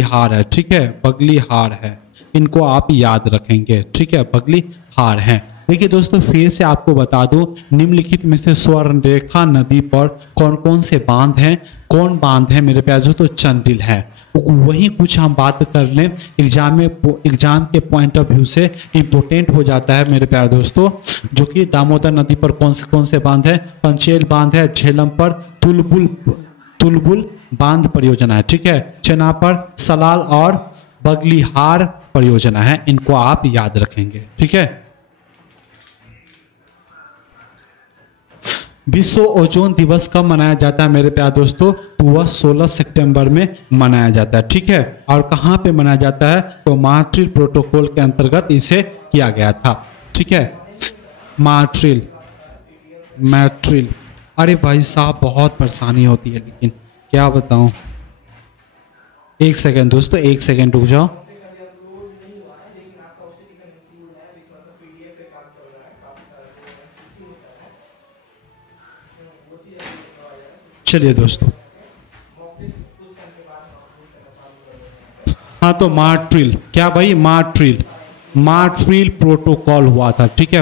हार है। ठीक है, बगली हार है, इनको आप याद रखेंगे। ठीक है, बगली हार है। देखिए दोस्तों, फिर से आपको बता दूं, निम्नलिखित में से स्वर्ण रेखा नदी पर कौन कौन से बांध हैं, कौन बांध है मेरे प्यारे दोस्तों, चंडिल है। वही कुछ हम बात कर लें, एग्जाम के पॉइंट ऑफ व्यू से इंपोर्टेंट हो जाता है मेरे प्यारे दोस्तों, जो कि दामोदर नदी पर कौन से बांध है, पंचेल बांध है, झेलम पर तुलबुल बांध परियोजना है। ठीक है, चिनाब पर सलाल और बगलीहार परियोजना है, इनको आप याद रखेंगे। ठीक है, विश्व ओजोन दिवस कब मनाया जाता है मेरे प्यारे दोस्तों, तो वह 16 सितंबर में मनाया जाता है। ठीक है, और कहां पे मनाया जाता है, तो मॉन्ट्रियल प्रोटोकॉल के अंतर्गत इसे किया गया था। ठीक है, मॉन्ट्रियल। अरे भाई साहब, बहुत परेशानी होती है, लेकिन क्या बताऊं। एक सेकेंड दोस्तों, एक सेकेंड रुक जाओ। चलिए दोस्तों, हाँ, तो मॉन्ट्रियल, क्या भाई, मॉन्ट्रियल प्रोटोकॉल हुआ था। ठीक है,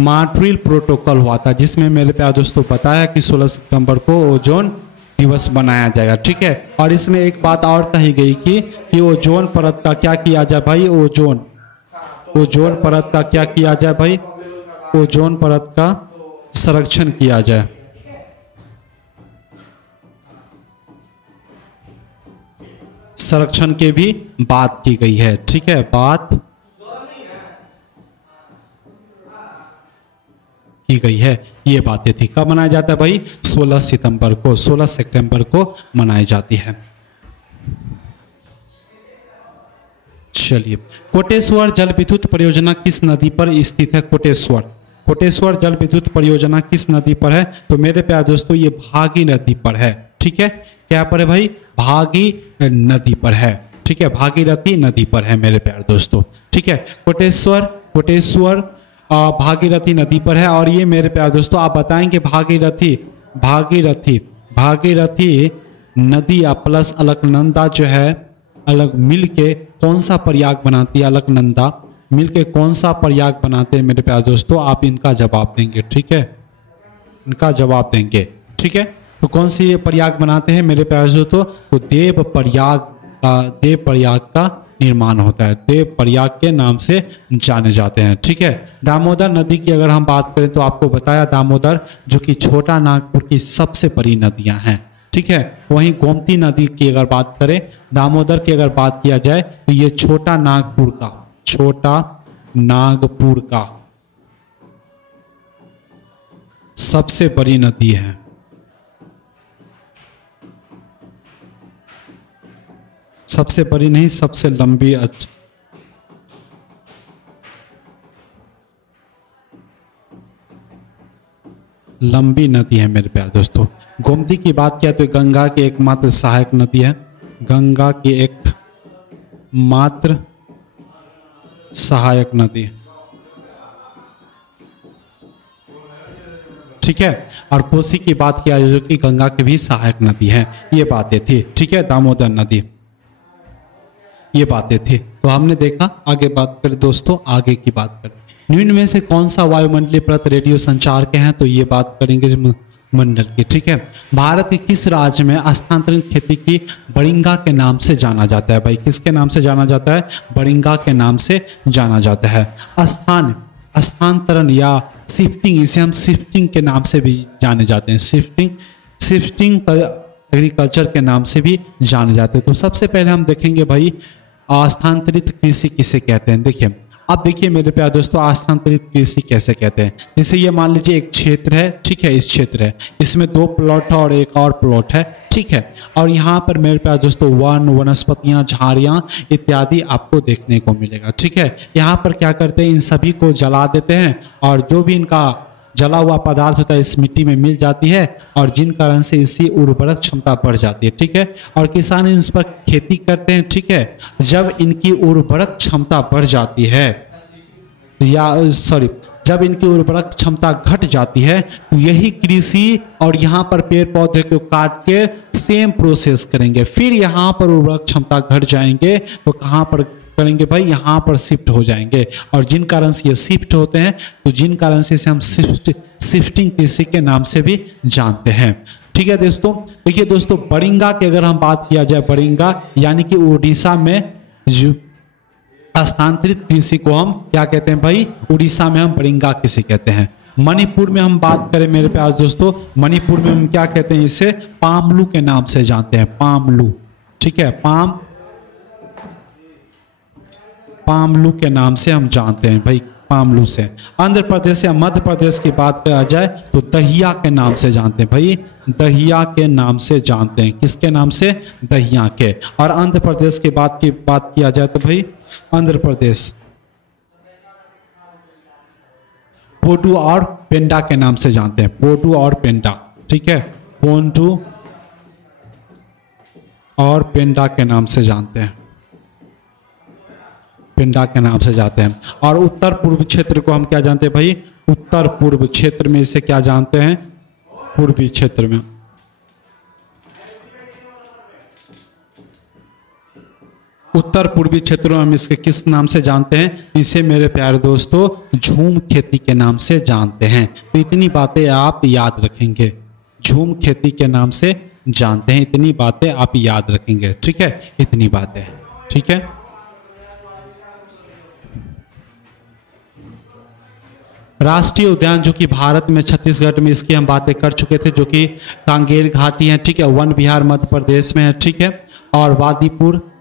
मॉन्ट्रियल प्रोटोकॉल हुआ था, जिसमें मेरे प्यारे दोस्तों बताया कि 16 सितंबर को ओजोन दिवस मनाया जाएगा। ठीक है, और इसमें एक बात और कही गई कि ओजोन परत का क्या किया जाए भाई, ओजोन परत का क्या किया जाए भाई, ओजोन परत का संरक्षण किया जाए। संरक्षण की भी बात की गई है। ठीक है, बात की गई है, ये बातें थी। कब मनाया जाता है भाई, 16 सितंबर को मनाई जाती है। चलिए, कोटेश्वर जल विद्युत परियोजना किस नदी पर स्थित है? कोटेश्वर जल विद्युत परियोजना किस नदी पर है? तो मेरे प्यारे दोस्तों ये भागी नदी पर है। ठीक है, क्या पर है भाई? भागी नदी पर है। ठीक है, भागीरथी नदी पर है मेरे प्यारे दोस्तों। ठीक है, कोटेश्वर भागीरथी नदी पर है। और ये मेरे प्यारे दोस्तों आप बताएंगे भागीरथी नदी प्लस अलकनंदा जो है अलग मिलके कौन सा प्रयाग बनाती है? अलकनंदा मिलके कौन सा प्रयाग बनाते हैं मेरे प्यारे दोस्तों? आप इनका जवाब देंगे। ठीक है, इनका जवाब देंगे। ठीक है, तो कौन सी प्रयाग बनाते हैं मेरे प्यारे दोस्तों? तो देव प्रयाग का निर्माण होता है, देव प्रयाग के नाम से जाने जाते हैं। ठीक है, दामोदर नदी की अगर हम बात करें तो आपको बताया दामोदर जो कि छोटा नागपुर की सबसे बड़ी नदियां हैं। ठीक है, वहीं गोमती नदी की अगर बात करें, दामोदर की अगर बात किया जाए तो ये छोटा नागपुर का सबसे बड़ी नदी है। सबसे बड़ी नहीं, सबसे लंबी। लंबी नदी है मेरे प्यारे दोस्तों। गोमती की बात किया तो गंगा की एकमात्र सहायक नदी है, गंगा की एकमात्र सहायक नदी। ठीक है, और कोसी की बात किया जो कि गंगा की भी सहायक नदी है। ये बातें थी। ठीक है, दामोदर नदी, ये बातें थी। तो हमने देखा, आगे बात करें दोस्तों, आगे की बात करें, निम्न में से कौन सा वायुमंडलीय परत रेडियो संचार के हैं? तो ये बात करेंगे मंडल की। ठीक है, भारत के किस राज्य में स्थानांतरित खेती की बरिंगा के नाम से जाना जाता है? भाई किसके नाम से जाना जाता है? बरिंगा के नाम से जाना जाता है। स्थानांतरण या शिफ्टिंग, इसे हम शिफ्टिंग के नाम से भी जाने जाते हैं, शिफ्टिंग एग्रीकल्चर के नाम से भी जाने जाते हैं। तो सबसे पहले हम देखेंगे भाई स्थानांतरित कृषि किसे कहते हैं। देखिए, अब देखिए मेरे प्यारे दोस्तों, स्थानांतरित कृषि कैसे कहते हैं। जैसे ये मान लीजिए एक क्षेत्र है। ठीक है, इस क्षेत्र है, इसमें 2 प्लॉट है और एक और प्लॉट है। ठीक है, और यहाँ पर मेरे प्यारे दोस्तों वन, वनस्पतियां, झाड़ियां इत्यादि आपको देखने को मिलेगा। ठीक है, यहाँ पर क्या करते हैं, इन सभी को जला देते हैं और जो भी इनका जला हुआ पदार्थ होता है इस मिट्टी में मिल जाती है और जिन कारण से इसकी उर्वरक क्षमता बढ़ जाती है। ठीक है, और किसान इस पर खेती करते हैं। ठीक है, जब इनकी उर्वरक क्षमता बढ़ जाती है जब इनकी उर्वरक क्षमता घट जाती है तो यही कृषि और यहाँ पर पेड़ पौधे को काट के सेम प्रोसेस करेंगे। फिर यहाँ पर उर्वरक क्षमता घट जाएंगे तो कहाँ पर करेंगे भाई? यहाँ पर शिफ्ट हो जाएंगे और जिन कारण से ये शिफ्ट होते हैं तो जिन कारण से इसे हम शिफ्टिंग कृषि के नाम से भी जानते हैं। ठीक है दोस्तों, देखिए दोस्तों, बरिंगा की अगर हम बात किया जाए, बरिंगा यानी कि उड़ीसा में जो स्थानांतरित कृषि को हम क्या कहते हैं भाई? उड़ीसा में हम बरिंगा कृषि कहते हैं। मणिपुर में हम बात करें मेरे प्यारे दोस्तों, मणिपुर में हम क्या कहते हैं? इसे पामलू के नाम से जानते हैं, पामलू। ठीक है, पामलू के नाम से हम जानते हैं भाई, पामलू से। आंध्र प्रदेश या मध्य प्रदेश की बात करा जाए तो दहिया के नाम से जानते हैं भाई, दहिया के नाम से जानते हैं। किसके नाम से? दहिया के। और आंध्र प्रदेश की बात किया जाए तो भाई आंध्र प्रदेश पोटू और पेंडा के नाम से जानते हैं, पोटू और पेंडा। ठीक है, पोटू और पेंडा के नाम से जानते हैं, पेंडा के नाम से जाते हैं। और उत्तर पूर्व क्षेत्र को हम क्या जानते हैं भाई? उत्तर पूर्व क्षेत्र में इसे क्या जानते हैं? पूर्वी क्षेत्र में। उत्तर पूर्वी क्षेत्रों में हम इसके किस नाम से जानते हैं? इसे मेरे प्यारे दोस्तों झूम खेती के नाम से जानते हैं। तो इतनी बातें आप याद रखेंगे, झूम खेती के नाम से जानते हैं, इतनी बातें आप याद रखेंगे। ठीक है, इतनी बातें। ठीक है, राष्ट्रीय उद्यान जो कि भारत में छत्तीसगढ़ में, इसकी हम बातें कर चुके थे, जो कि कांगेर घाटी है। ठीक है, वन विहार मध्य प्रदेश में है। ठीक है, और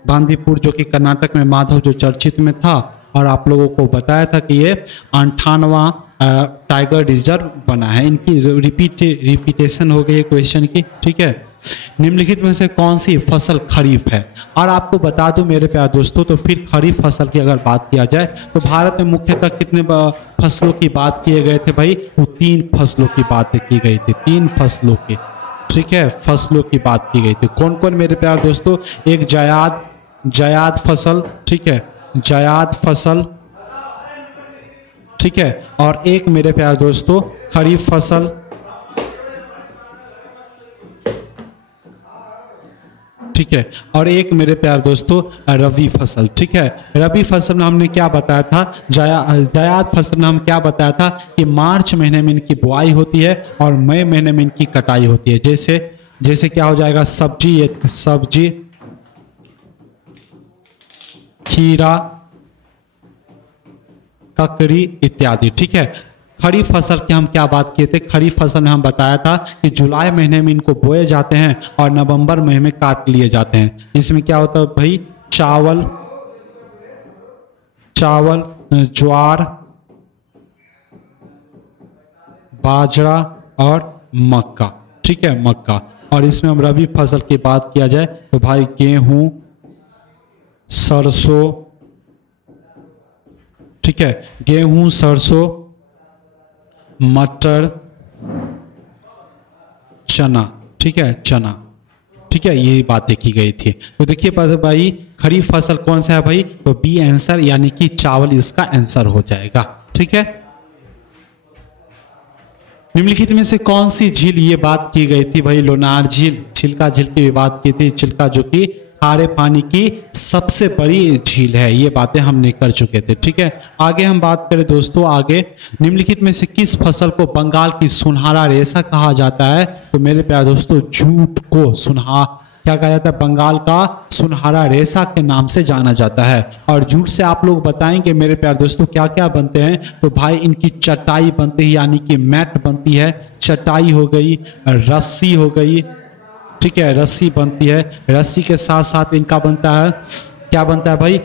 बांदीपुर जो कि कर्नाटक में माधव जो चर्चित में था, और आप लोगों को बताया था कि ये 58वां टाइगर रिजर्व बना है। इनकी रिपीटेशन हो गई है क्वेश्चन की, ठीक है। निम्नलिखित में से कौन सी फसल खरीफ है? और आपको बता दूं मेरे प्यारे दोस्तों, तो फिर खरीफ फसल की अगर बात किया जाए तो भारत में मुख्यतः कितने फसलों की बात किए गए थे भाई? तो 3 फसलों की बात की गई थी, 3 फसलों की, ठीक है, फसलों की बात की गई थी। कौन कौन मेरे प्यारे दोस्तों? एक जायद फसल, ठीक है, जायद फसल, ठीक है, और एक मेरे प्यारे दोस्तों खरीफ फसल, ठीक है, और एक मेरे प्यारे दोस्तों रबी फसल, ठीक है। रबी फसल में हमने क्या बताया था? जायद फसल में हम क्या बताया था कि मार्च महीने में इनकी बुआई होती है और मई महीने में इनकी कटाई होती है। जैसे क्या हो जाएगा? सब्जी, खीरा, ककड़ी इत्यादि, ठीक है। खरीफ फसल की हम क्या बात किए थे? खरीफ फसल में हम बताया था कि जुलाई महीने में इनको बोए जाते हैं और नवंबर महीने में काट लिए जाते हैं। इसमें क्या होता है भाई? चावल, ज्वार, बाजरा और मक्का, ठीक है, मक्का। और इसमें हम रबी फसल की बात किया जाए तो भाई गेहूं, सरसों, ठीक है, गेहूं, सरसों, मटर, चना, ठीक है, चना, ठीक है, ये बातें की गई थी। तो देखिए भाई खरीफ फसल कौन सा है भाई? तो बी आंसर, यानी कि चावल इसका आंसर हो जाएगा, ठीक है। निम्नलिखित में से कौन सी झील, ये बात की गई थी भाई? लोनार झील, चिल्का झील की भी बात की थी। चिल्का जो कि खारे पानी की सबसे बड़ी झील है, ये बातें हमने कर चुके थे, ठीक है। आगे हम बात करें दोस्तों, आगे निम्नलिखित में से किस फसल को बंगाल की सुनहरा रेशा कहा जाता है? तो मेरे प्यारे दोस्तों जूट को क्या कहा जाता है? बंगाल का सुनहरा रेशा के नाम से जाना जाता है। और जूट से आप लोग बताएंगे मेरे प्यारे दोस्तों क्या क्या बनते हैं? तो भाई इनकी चटाई बनती है, यानी कि मैट बनती है, चटाई हो गई, रस्सी हो गई, ठीक है, रस्सी बनती है। रस्सी के साथ साथ इनका बनता है, क्या बनता है भाई?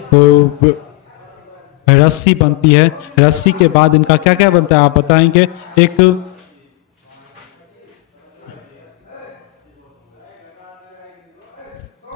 रस्सी बनती है। रस्सी के बाद इनका क्या क्या बनता है आप बताएंगे? एक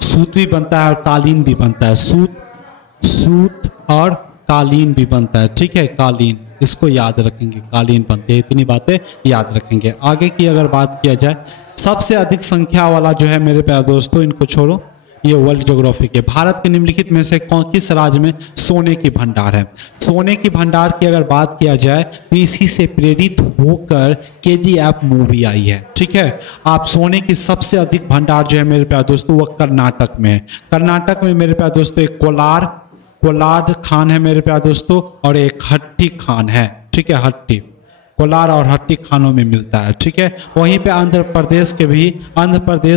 सूत भी बनता है और कालीन भी बनता है। सूत और कालीन भी बनता है, ठीक है, कालीन, इसको याद रखेंगे, कालीन बनते हैं, इतनी बातें याद रखेंगे। आगे की अगर बात किया जाए, सबसे अधिक संख्या वाला जो है मेरे प्यारे दोस्तों, इनको छोड़ो, ये वर्ल्ड ज्योग्राफी के, भारत के निम्नलिखित में से किस राज्य में सोने की भंडार है? सोने की भंडार की अगर बात किया जाए तो इसी से प्रेरित होकर KGF मूवी आई है, ठीक है। आप सोने की सबसे अधिक भंडार जो है मेरे प्यारे दोस्तों वो कर्नाटक में है। कर्नाटक में मेरे प्यारे दोस्तों एक कोलार खान है मेरे प्यारे दोस्तों, और एक हट्टी खान है, ठीक है, हट्टी, कोलार और हट्टी खानों में मिलता है, ठीक है। वहीं पे आंध्र प्रदेश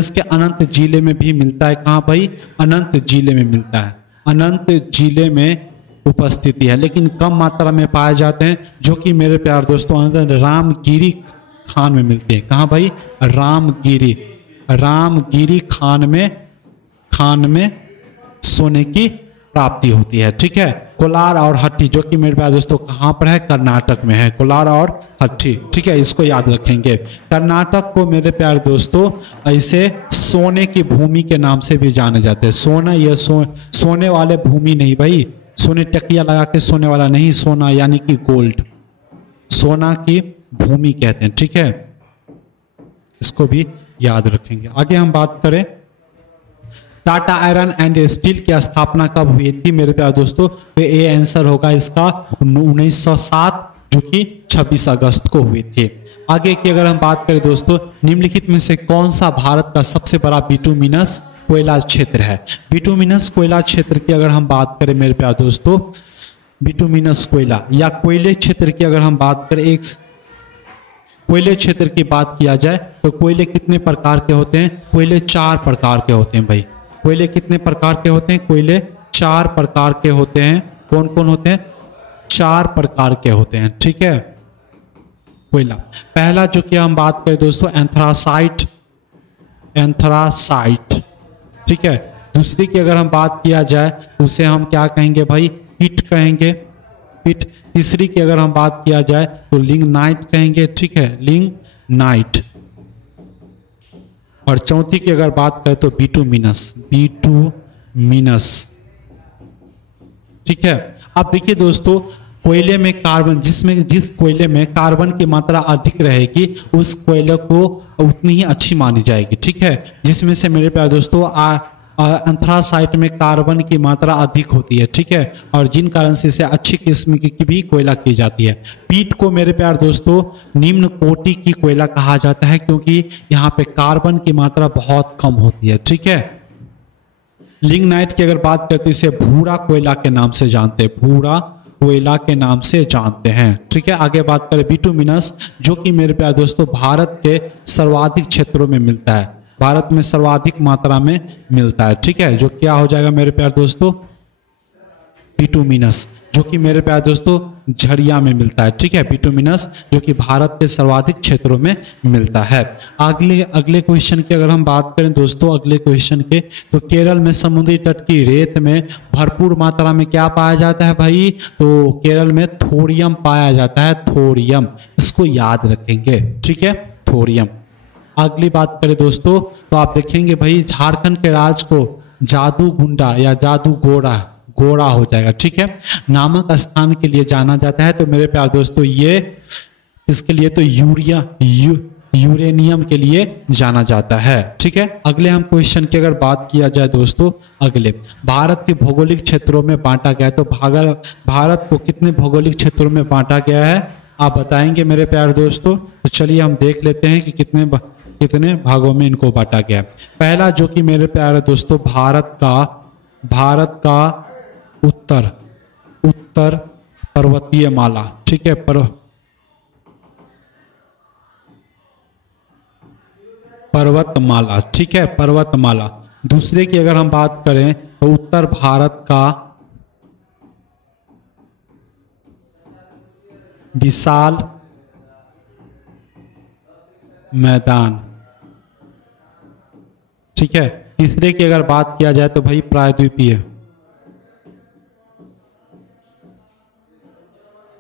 के अनंत जिले में भी मिलता है। कहाँ भाई? अनंत जिले में मिलता है, अनंत जिले में उपस्थिति है, लेकिन कम मात्रा में पाए जाते हैं, जो कि मेरे प्यारे दोस्तों रामगिरी खान में मिलते हैं। कहाँ भाई? रामगिरी खान में सोने की प्राप्ति होती है, ठीक है। कोलार और हट्टी जो कि मेरे प्यारे दोस्तों कहाँ पर है? कर्नाटक में है, कोलार और हट्टी, ठीक है, इसको याद रखेंगे। कर्नाटक को मेरे प्यारे दोस्तों ऐसे सोने की भूमि के नाम से भी जाने जाते हैं। सोना, यह सोने वाले भूमि नहीं भाई, सोने टकिया लगा के सोने वाला नहीं, सोना यानी कि गोल्ड, सोना की भूमि कहते हैं, ठीक है, इसको भी याद रखेंगे। आगे हम बात करें, टाटा आयरन एंड स्टील की स्थापना कब हुई थी मेरे प्यारे दोस्तों? तो ये आंसर होगा इसका 1907, जो कि 26 अगस्त को हुई थी। आगे की अगर हम बात करें दोस्तों, निम्नलिखित में से कौन सा भारत का सबसे बड़ा बिटुमिनस कोयला क्षेत्र है? बिटुमिनस कोयला क्षेत्र की अगर हम बात करें मेरे प्यारे दोस्तों, बिटुमिनस कोयला या कोयले क्षेत्र की अगर हम बात करें, एक कोयले क्षेत्र की बात किया जाए तो कोयले कितने प्रकार के होते हैं? कोयले 4 प्रकार के होते हैं भाई। कोयले कितने प्रकार के होते हैं? कोयले 4 प्रकार के होते हैं। कौन कौन होते हैं? 4 प्रकार के होते हैं, ठीक है। कोयला पहला जो कि हम बात करें दोस्तों, एंथ्रासाइट, ठीक है। दूसरी की अगर हम बात किया जाए तो उसे हम क्या कहेंगे भाई? पिट कहेंगे, पीठ। तीसरी की अगर हम बात किया जाए तो लिग्नाइट कहेंगे, ठीक है, लिग्नाइट। और चौथी की अगर बात करें तो बिटुमिनस, बिटुमिनस, ठीक है। अब देखिए दोस्तों, कोयले में कार्बन, जिस कोयले में कार्बन की मात्रा अधिक रहेगी उस कोयले को उतनी ही अच्छी मानी जाएगी, ठीक है। जिसमें से मेरे प्यारे दोस्तों एंथ्रासाइट में कार्बन की मात्रा अधिक होती है, ठीक है, और जिन कारण से इसे अच्छी किस्म की भी कोयला की जाती है। पीट को मेरे प्यारे दोस्तों निम्न कोटि की कोयला कहा जाता है क्योंकि यहाँ पे कार्बन की मात्रा बहुत कम होती है, ठीक है। लिग्नाइट की अगर बात करते हैं इसे भूरा कोयला के नाम से जानते हैं, भूरा कोयला के नाम से जानते हैं, ठीक है। आगे बात करें बिटुमिनस, जो कि मेरे प्यारे दोस्तों भारत के सर्वाधिक क्षेत्रों में मिलता है, भारत में सर्वाधिक मात्रा में मिलता है, ठीक है। जो क्या हो जाएगा मेरे प्यारे दोस्तों, बिटुमिनस, जो कि मेरे प्यारे दोस्तों झरिया में मिलता है, ठीक है। बिटुमिनस जो कि भारत के सर्वाधिक क्षेत्रों में मिलता है। अगले क्वेश्चन की अगर हम बात करें दोस्तों, अगले क्वेश्चन के, तो केरल में समुद्री तट की रेत में भरपूर मात्रा में क्या पाया जाता है भाई, तो केरल में थोरियम पाया जाता है, थोरियम, इसको याद रखेंगे, ठीक है, थोरियम। अगली बात करें दोस्तों तो आप देखेंगे भाई झारखंड के राज को जादू गुंडा या जादू गोरा हो जाएगा, ठीक है, नामक स्थान के लिए जाना जाता है। तो मेरे प्यारे दोस्तों ये इसके लिए तो यूरेनियम के लिए जाना जाता है, ठीक है। अगले हम क्वेश्चन की अगर बात किया जाए दोस्तों, अगले भारत के भौगोलिक क्षेत्रों में बांटा गया है, तो भारत को कितने भौगोलिक क्षेत्रों में बांटा गया है आप बताएंगे मेरे प्यारे दोस्तों। तो चलिए हम देख लेते हैं कि कितने भागों में इनको बांटा गया। पहला जो कि मेरे प्यारे दोस्तों भारत का उत्तर पर्वतीय माला, ठीक है, पर्वतमाला, ठीक है, पर्वतमाला। दूसरे की अगर हम बात करें तो उत्तर भारत का विशाल मैदान, ठीक है। तीसरे की अगर बात किया जाए तो भाई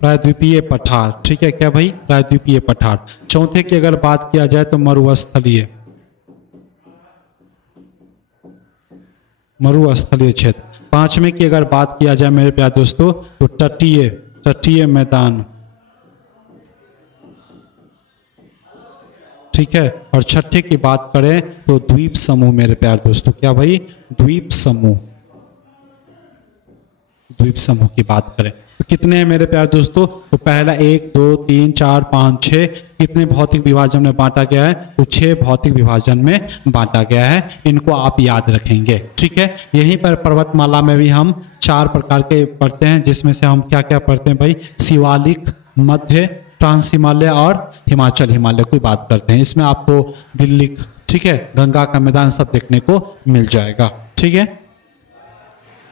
प्रायद्वीपीय पठार, ठीक है, क्या भाई, प्रायद्वीपीय पठार। चौथे की अगर बात किया जाए तो मरुस्थलीय क्षेत्र। पांचवें की अगर बात किया जाए मेरे प्यारे दोस्तों तो तटीय मैदान, ठीक है। और छठे की बात करें तो द्वीप समूह मेरे प्यारे दोस्तों, क्या भाई, द्वीप समूह की बात करें तो कितने हैं मेरे प्यारे दोस्तों, तो पहला 1 2 3 4 5 6 कितने भौतिक विभाजन में बांटा गया है, तो 6 भौतिक विभाजन में बांटा गया है। इनको आप याद रखेंगे, ठीक है। यहीं पर पर्वतमाला में भी हम 4 प्रकार के पढ़ते हैं, जिसमें से हम क्या क्या पढ़ते हैं भाई, शिवालिक, मध्य, ट्रांस हिमालय और हिमाचल हिमालय की बात करते हैं। इसमें आपको दिल्ली, ठीक है, गंगा का मैदान सब देखने को मिल जाएगा, ठीक है।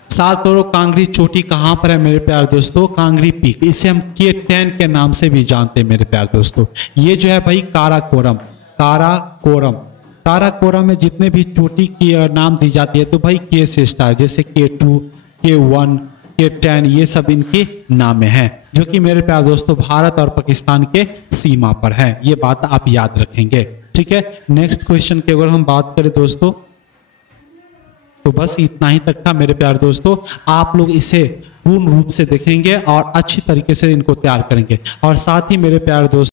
सालतोरो कांगड़ी चोटी कहां पर है मेरे प्यारे दोस्तों, कांगड़ी पीक, इसे हम K10 के नाम से भी जानते हैं मेरे प्यारे दोस्तों। ये जो है भाई काराकोरम में जितने भी चोटी की नाम दी जाती है तो भाई K से स्टार्ट, जैसे K2, K1, K10, ये सब इनके नाम हैं, जो कि मेरे प्यारे दोस्तों भारत और पाकिस्तान के सीमा पर है। ये बात आप याद रखेंगे, ठीक है। नेक्स्ट क्वेश्चन की अगर हम बात करें दोस्तों तो बस इतना ही तक था मेरे प्यारे दोस्तों। आप लोग इसे पूर्ण रूप से देखेंगे और अच्छी तरीके से इनको तैयार करेंगे। और साथ ही मेरे प्यारे दोस्तों